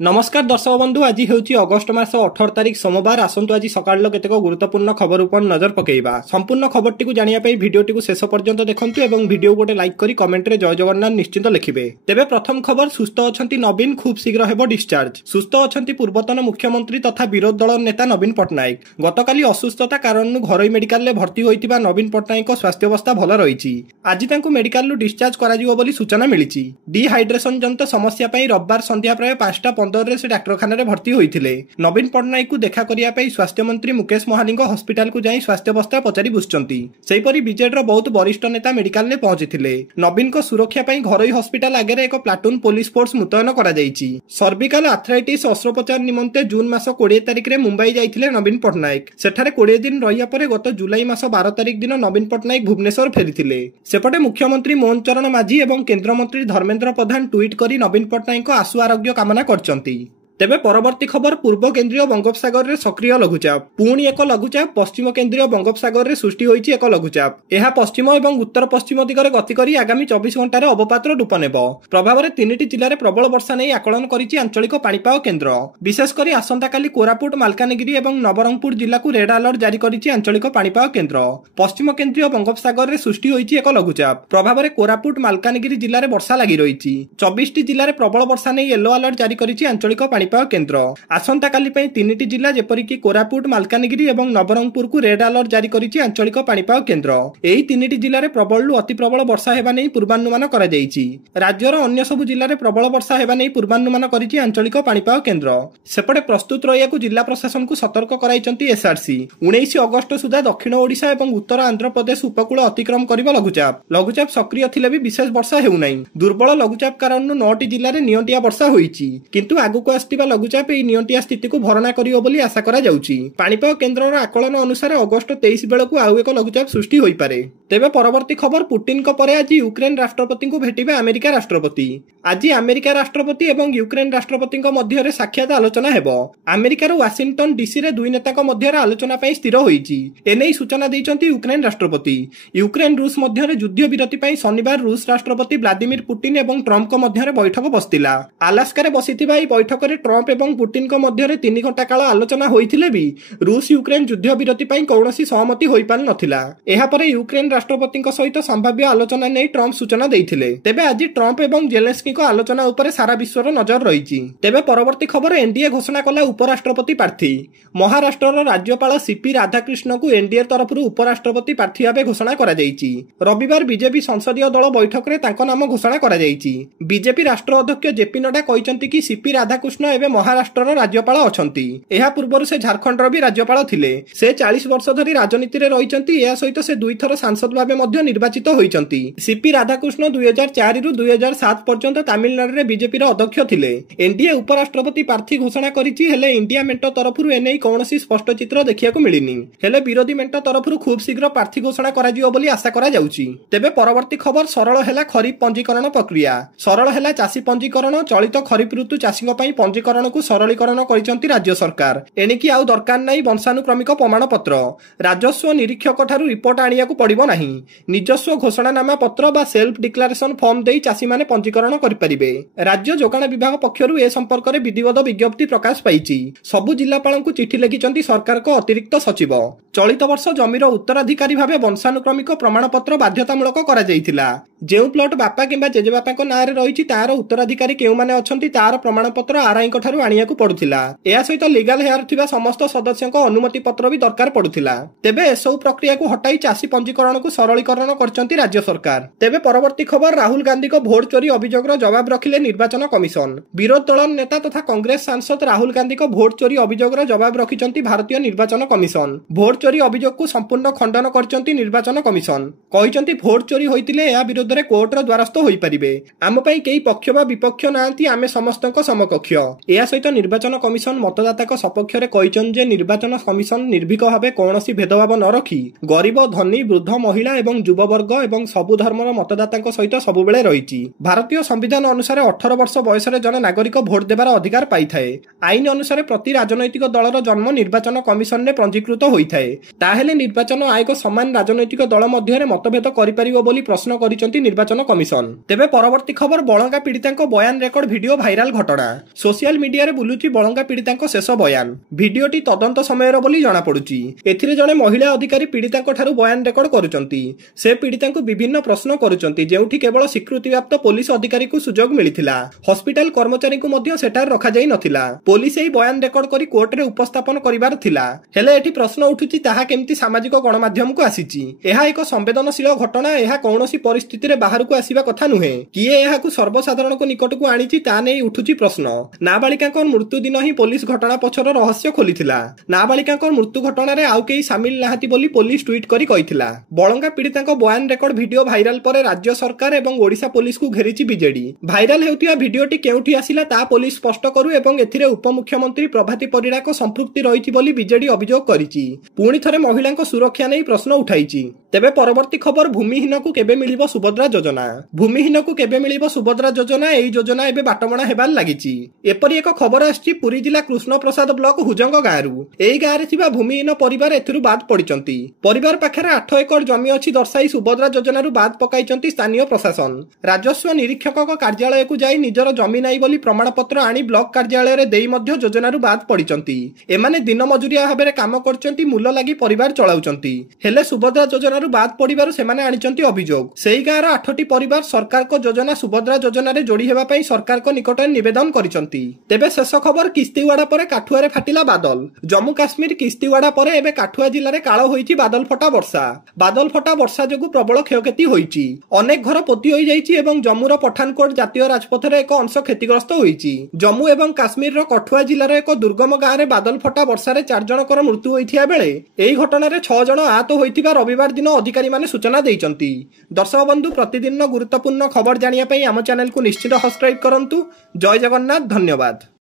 नमस्कार दर्शक बंधु आज हूँ अगस्ट मास 18 तारिख सोमवार आसतु आज सकाळ केतेक गुरुत्वपूर्ण खबर उपर नजर पकेइबा। संपूर्ण खबरटी को जानिया पई भिडियोटी को शेष पर्यंत देखंतु एवं भिडियो गोटे लाइक करी कमेंट रे जय जगन्नाथ निश्चित लिखिबे। तेबे प्रथम खबर सुस्थ अछंती नवीन खूब शीघ्र हेबो डिस्चार्ज। सुस्थ अछंती पूर्वतन मुख्यमंत्री तथा विरोधी दल नेता नवीन पट्टनायक। गतकाली असुस्थता कारण घरोई मेडिकल ले भर्ती होइतिबा नवीन पट्टनायक स्वास्थ्य अवस्था भल रहिछि। आज तांकु मेडिकल रु डिस्चार्ज करा जिवो बोली सूचना मिलिछि। डिहाइड्रेशन जनित समस्या पई रविवार संध्या प्राय 5:15 से डाक्तरखाना रे भर्ती होइथिले। नवीन पट्टनायक को देखा करिया पई स्वास्थ्य मंत्री मुकेश महालिंग हॉस्पिटल को जाई स्वास्थ्य अवस्था पचारि बुझचंती। सेहिपरि बीजेडी बहुत वरिष्ठ नेता मेडिकल ने पहुंचिथिले। नवीन को सुरक्षा पई घरोई हॉस्पिटल आगे एक प्लाटून पुलिस फोर्स मुतयन करा जाईछि। सर्विकल आर्थराइटिस अस्त्रोपचार निमंते जून मास 20 तारिख रे मुंबई जाइथिले नवीन पट्टनायक। सेठारे 20 दिन रहिया परे गत जुलाई मास 12 तारिख दिन नवीन पट्टनायक भुवनेश्वर फेरिथिले। सेपटे मुख्यमंत्री मोहन चरण माझी एवं केंद्र मंत्री धर्मेंद्र प्रधान ट्वीट करी नवीन पट्टनायक आशु आरोग्य कामना करचंती। तेबे परवर्ती खबर पूर्व केंद्रीय बंगोपसागर रे सक्रिय लघुचाप। पुणी एक लघुचाप पश्चिम केंद्रीय बंगोपसागर रे सृष्टि होईछि एक लघुचाप। एहा पश्चिम एवं उत्तर पश्चिम दिगरे गति करी आगामी 24 घंटा रे अवपातर रूप नेबो। प्रभाव रे 3टी जिल्ला रे प्रबल वर्षा नै आकलन करिछि आंचलिक पाणीपाग केंद्र। विशेष करी आसंता काली कोरापुट मालकानगिरी एवं नवरंगपुर जिल्ला को रेड अलर्ट जारी करिछि आंचलिक पाणीपाग केंद्र। पश्चिम केंद्रीय बंगोपसागर रे सृष्टि होईछि एक लघुचाप। प्रभाव रे कोरापुट मालकानगिरी जिल्ला रे वर्षा लागि रहिछि। 24टी जिल्ला रे प्रबल वर्षा नै येलो अलर्ट जारी करिछि आंचलिक केंद्र। आसंता काली 3टी जिला जेपरिक कोरापुट मालकानगिरी एवं नवरंगपुर को रेड अलर्ट जारी करिछि आंचलिक पाणीपाग केंद्र। एही 3टी जिला रे प्रबल अति प्रबल वर्षा हेबा नै पूर्वानुमान करा जाईछि। राज्यर अन्य सब जिला रे प्रबल वर्षा हेबा नै पूर्वानुमान करिछि आंचलिक पाणीपाग केंद्र। सेपटे प्रस्तुत रहियाकु जिला प्रशासन को सतर्क कराइछन्ति एसआरसी। 19 अगस्त सुधा दक्षिण ओडिशा एवं उत्तर आंध्र प्रदेश उपकूल अतिक्रम करिबो लघुचाप। लघुचाप सक्रिय थिले भी विशेष वर्षा हेउ नै। दुर्बल लघुचाप कारण 9टी जिल्ला रे नियंटिया वर्षा होईछि। किंतु आगुको आस्तिबा लघुचाप नियंटिया स्थिति को भरणा करियो बोली आशा करा जाउछि। पाणीपाग केंद्रर आकलन अनुसार अगस्त 23 बेलकु आउ एक लघुचाप सृष्टि होई पारे। तेबे परवर्ती खबर पुटिन को परे आज यूक्रेन राष्ट्रपति को भेटिबे अमेरिका राष्ट्रपति। आज अमेरिका राष्ट्रपति एवं यूक्रेन राष्ट्रपति मध्य रे साक्षात आलोचना हेबो। अमेरिकार वाशिंगटन डीसी रे दुई नेता मध्य रे आलोचना पई स्थिर होईछि। एनै सूचना दैछन्ति यूक्रेन राष्ट्रपति। यूक्रेन रूस मध्य रे युद्ध विरति पई शनिवार रूस राष्ट्रपति व्लादिमीर पुटिन एवं ट्रम्प को मध्य रे बैठक बसितिला। अलास्का रे बसिथिबा ई बैठक रे ट्रम्प एवं पुटिन को मध्य रे 3 घंटा काल आलोचना होइथिले भी रूस यूक्रेन युद्ध विरति पई कौनसी सहमति होई पार नथिला। एहा परे यूक्रेन राष्ट्रपति सहित संभाव्य आलोचना नै ट्रम्प सूचना दैथिले। तेबे आज ट्रम्प एवं जेलेंस्की को आलोचना उपरे सारा विश्वर नजर रहिछि। तेबे परवर्ती खबर एनडीए घोषणा कला उपराष्ट्रपति प्रार्थी। महाराष्ट्रर राज्यपाल सीपी राधाकृष्ण को एनडीए तरफ उपराष्ट्रपति प्रार्थी भाबे घोषणा करा जाईछि। रविवार बीजेपी संसदीय दल बैठक रे तांको नाम घोषणा करा जाईछि। बीजेपी राष्ट्र अध्यक्ष जेपी नड्डा कहिसंति कि सीपी राधाकृष्ण एबे महाराष्ट्रर राज्यपाल अछंती। एहा पूर्वरु से झारखंडर भी राज्यपाल थिले। से 40 वर्ष धरि राजनीति रे रहिसंती। एहा सहित से 2 थर सांसद भाबे मध्य निर्वाचित होइसंती। सीपी राधाकृष्ण 2004 रु 2007 पर्यंत तमिलनाडु रे बीजेपी रो अध्यक्ष थिले। एनडीए उपराष्ट्रपति प्रार्थी घोषणा करिछि हेले इंडिया मेंट तरफरु एनै कौनसी स्पष्ट चित्र देखियाकु मिलिनी। हेले विरोधी मेंट तरफरु खूब शीघ्र प्रार्थी घोषणा करा जिवो बोली आशा करा जाउछि। तेबे परवर्ती खबर सरल हेला खरीफ पंजीकरण प्रक्रिया। सरल हेला चासी पंजीकरण। चलित खरीफ ऋतु चासीଙ୍କ ପାଇଁ पंजीकरण को सरलीकरण करिसंती राज्य सरकार। एणिकी आउ दरकार नै वंशानुक्रमिक प्रमाण पत्र। राजस्व निरीक्षक ठारू रिपोर्ट आनियाकु पड़िबो नाही। निजस्व घोषणानामा पत्र बा सेल्फ डिक्लेरेशन फॉर्म देई चासी माने पंजीकरण करि परिबे। राज्य जोगाण विभाग पक्षरु ए संपर्क रे विधिवत विज्ञप्ति प्रकाश पाइछि। सबु जिल्लापालंकु चिठी लिखिसंती सरकार को अतिरिक्त सचिव। चलित वर्ष जमीर उत्तराधिकारी भाबे वंशानुक्रमिक प्रमाण पत्र बाध्यतामूलक करा जाइथिला। जेउ प्लॉट बापा किंबा जेजेबापाको नारे रहिछि तार उत्तराधिकारी केउ माने अछंती तार प्रमाण पत्र आरआई को ठारू आनियाकु पडुथिला। एहा सहित लीगल हेयर थिबा समस्त सदस्यक अनुमति पत्र भी दरकार पडुथिला। तेबे एसौ प्रक्रिया को हटाई चासी पंजीकरण को सरलीकरण करचंती राज्य सरकार। तेबे परवर्ती खबर राहुल गांधी को भोट चोरी अभियोगर जवाब रखिले निर्वाचन कमिशन। विरोधी दल नेता तथा कांग्रेस सांसद राहुल गांधी को भोट चोरी अभियोगर जवाब रखिचंती भारतीय निर्वाचन कमिशन। भोट चोरी अभियोग को संपूर्ण खंडन करचंती निर्वाचन कमिशन। कहिचंती भोट चोरी होइतिले एहा विरोध रे कोर्ट रो द्वारस्थ होई परिबे। आम पई केही पक्ष बा विपक्ष नांती आमे समस्तक समकक्ष। एहा सहित निर्वाचन कमिशन मतदाताक सपक्ष रे कहिचन जे निर्वाचन कमिशन निर्भीक भाबे कौनसी भेदभाव न रखी गरीब धनी वृद्ध महिला एवं युववर्ग एवं सबु धर्मर मतदाताक सहित सबुबेले रहिछि। भारतीय संविधान अनुसार 18 वर्ष बयस रे जने नागरिक भोट देबार अधिकार पाइथाए। आईन अनुसार प्रति राजनैतिक दलर जन्म निर्वाचन कमिशन रे पंजीकृत होइथाए। ताहेले निर्वाचन आयोग समान राजनैतिक दल मध्य रे मतभेद करि परिबो बोली प्रश्न करिसंती କହିଛନ୍ତି ନିର୍ବାଚନ କମିଶନ। ତେବେ ପରବର୍ତ୍ତୀ ଖବର ବଳଙ୍ଗା ପୀଡ଼ିତାଙ୍କ ବୟାନ ରେକର୍ଡ ଭିଡିଓ ଭାଇରାଲ ଘଟଣା। ସୋସିଆଲ ମିଡିଆରେ ବୁଲୁଛି ବଳଙ୍ଗା ପୀଡ଼ିତାଙ୍କ ଶେଷ ବୟାନ। ଭିଡିଓଟି ତଦନ୍ତ ସମୟର ବୋଲି ଜଣାପଡୁଛି। ଏଥିରେ ଜଣେ ମହିଳା ଅଧିକାରୀ ପୀଡ଼ିତାଙ୍କ ଠାରୁ ବୟାନ ରେକର୍ଡ କରୁଛନ୍ତି। ସେ ପୀଡ଼ିତାଙ୍କୁ ବିଭିନ୍ନ ପ୍ରଶ୍ନ କରୁଛନ୍ତି, ଯେଉଁଠି କେବଳ ସ୍ୱୀକୃତିପ୍ରାପ୍ତ ପୋଲିସ ଅଧିକାରୀଙ୍କୁ ସୁଯୋଗ ମିଳିଥିଲା। ହସ୍ପିଟାଲ କର୍ମଚାରୀଙ୍କୁ ମଧ୍ୟ ସେଠାରେ ରଖାଯାଇ ନଥିଲା। ପୋଲିସ ଏହି ବୟାନ ରେକର୍ଡ କରି କୋର୍ଟରେ ଉପସ୍ଥାପନ କରିବାର ଥିଲା। ହେଲେ ଏଠି ପ୍ରଶ୍ନ ଉଠୁଛି, ତାହା କେମିତି ସାମାଜିକ ଗଣମାଧ୍ୟମକୁ ଆସିଛି? ଏହା ଏକ ସମ୍ବେଦନଶୀଳ ଘଟଣା। ଏହା କୌଣସି ପରିସ୍ଥିତିରେ ବାହାରକୁ ଆସିବା କଥା ନୁହେଁ। କିଏ ଏହାକୁ ସର୍ବସାଧାରଣଙ୍କ ନିକଟକୁ ଆଣିଛି ତା ନେଇ ଉଠୁଛି ପ୍ରଶ୍ନ। ନାବାଳିକାଙ୍କ ମୃତ୍ୟୁ ଦିନ ହିଁ ପୋଲିସ ଘଟଣା ପଛର ରହସ୍ୟ ଖୋଲିଥିଲା। ନାବାଳିକାଙ୍କ ମୃତ୍ୟୁ ଘଟଣାରେ ଆଉ କେହି ସାମିଲ ନାହାନ୍ତି ବୋଲି ପୋଲିସ ଟ୍ୱିଟ୍ କରି କହିଥିଲା। ବଳଙ୍ଗା ପୀଡ଼ିତାଙ୍କ ବୟାନ ରେକର୍ଡ ଭିଡିଓ ଭାଇରାଲ ପରେ ରାଜ୍ୟ ସରକାର ଏବଂ ଓଡ଼ିଶା ପୋଲିସକୁ ଘେରିଛି ବିଜେଡି। ଭାଇରାଲ ହେଉଥିବା ଭିଡିଓଟି କେଉଁଠି ଆସିଲା ତା ପୋଲିସ ସ୍ପଷ୍ଟ କରୁ ଏବଂ ଏଥିରେ ଉପମୁଖ୍ୟମନ୍ତ୍ରୀ ପ୍ରଭାତୀ ପରିଡ଼ାଙ୍କ ସମ୍ପୃକ୍ତି ରହିଛି ବୋଲି ବିଜେଡି ଅଭିଯୋଗ କରିଛି। ପୁଣି ଥରେ ମହିଳାଙ୍କ ସୁରକ୍ଷା ନେଇ ପ୍ରଶ୍ନ ଉଠାଇଛି। ତେବେ ପରବର୍ତ୍ତୀ ଖବର, ଭୂମିହୀନକୁ କେବେ ମିଳିବ ସୁଭଦ୍ରା ଯୋଜନା? ଭୂମିହୀନକୁ କେବେ ମିଳିବ ସୁଭଦ୍ରା ଯୋଜନା? ଏହି ଯୋଜନା ଏବେ ବାଟବଣା ହେବାର ଲାଗିଛି। ଏପରି ଏକ ଖବର ଆସିଛି ପୁରୀ ଜିଲ୍ଲା କୃଷ୍ଣପ୍ରସାଦ ବ୍ଲକ ହୁଜଙ୍ଗ ଗାଁରୁ। ଏହି ଗାଁରେ ଥିବା ଭୂମିହୀନ ପରିବାର ଏଥିରୁ ବାଦ ପଡ଼ିଛନ୍ତି। ପରିବାର ପାଖରେ 8 ଏକର ଜମି ଅଛି ଦର୍ଶାଇ ସୁଭଦ୍ରା ଯୋଜନାରୁ ବାଦ ପକାଇଛନ୍ତି ସ୍ଥାନୀୟ ପ୍ରଶାସନ। ରାଜସ୍ୱ ନିରୀକ୍ଷକଙ୍କ କାର୍ଯ୍ୟାଳୟକୁ ଯାଇ ନିଜର ଜମି ନାହିଁ ବୋଲି ପ୍ରମାଣପତ୍ର ଆଣି ବ୍ଲକ କାର୍ଯ୍ୟାଳୟରେ ଦେଇ ମଧ୍ୟ ଯୋଜନାରୁ ବାଦ ପଡ଼ିଛନ୍ତି। ଏମାନେ ଦିନ ମଜୁରିଆ ଭାବରେ କାମ କରୁଛନ୍ତି, ମୂଲ ଲାଗି ପରିବାର ଚଳାଉଛନ୍ତି। ହେଲେ ସୁଭଦ୍ରା ଯୋଜନାରୁ ବାଦ ପଡ଼ିବାରୁ ସେମାନେ ଆଣିଛନ୍ତି ଅଭିଯୋଗ। ସେହି ଗାଁର 8ଟି ପରିବାର ସରକାରଙ୍କ ଯୋଜନା ସୁଭଦ୍ରା ଯୋଜନାରେ ଯୋଡ଼ି ହେବା ପାଇଁ ସରକାରଙ୍କ ନିକଟରେ ନିବେଦନ କରିଛନ୍ତି। ତେବେ ଶେଷ ଖବର, କିସ୍ତିୱାଡ଼ା ପରେ କାଠୁଆରେ ଫାଟିଲା ବାଦଲ। ଜମ୍ମୁ କାଶ୍ମୀର କିସ୍ତିୱାଡ଼ା ପରେ ଏବେ କାଠୁଆ ଜିଲ୍ଲାରେ କାଳ ହୋଇଛି ବାଦଲ ଫଟା ବର୍ଷା। ବାଦଲ ଫଟା ବର୍ଷା ଯୋଗୁଁ ପ୍ରବଳ କ୍ଷୟକ୍ଷତି ହୋଇଛି। ଅନେକ ଘର ପୋତି ହୋଇଯାଇଛି ଏବଂ ଜମ୍ମୁର ପଠାନକୋଟ ଜାତୀୟ ରାଜପଥରେ ଏକ ଅଂଶ କ୍ଷତିଗ୍ରସ୍ତ ହୋଇଛି। ଜମ୍ମୁ ଏବଂ କାଶ୍ମୀରର କଠୁଆ ଜିଲ୍ଲାର ଏକ ଦୁର୍ଗମ ଗାଁରେ ବାଦଲ ଫଟା ବର୍ଷାରେ 4 ଜଣଙ୍କର ମୃତ୍ୟୁ ହୋଇଥିବା ବେଳେ ଏହି ଘଟଣାରେ 6 ଜଣ ଆହତ ହୋଇଥିବା ରବିବାର ଦିନ ଅଧିକାରୀମାନେ ସୂଚନା ଦେଇଛନ୍ତି। ଦର୍ଶକ ବନ୍ଧୁ, ପ୍ରତିଦିନ ଗୁରୁତ୍ୱପୂର୍ଣ୍ଣ ଖବର ଜାଣିବା ପାଇଁ ଆମ ଚ୍ୟାନେଲକୁ ନିଶ୍ଚିତ ସବସ୍କ୍ରାଇବ କରନ୍ତୁ। ଜୟ ଜଗନ୍ନାଥ, ଧନ୍ୟବାଦ।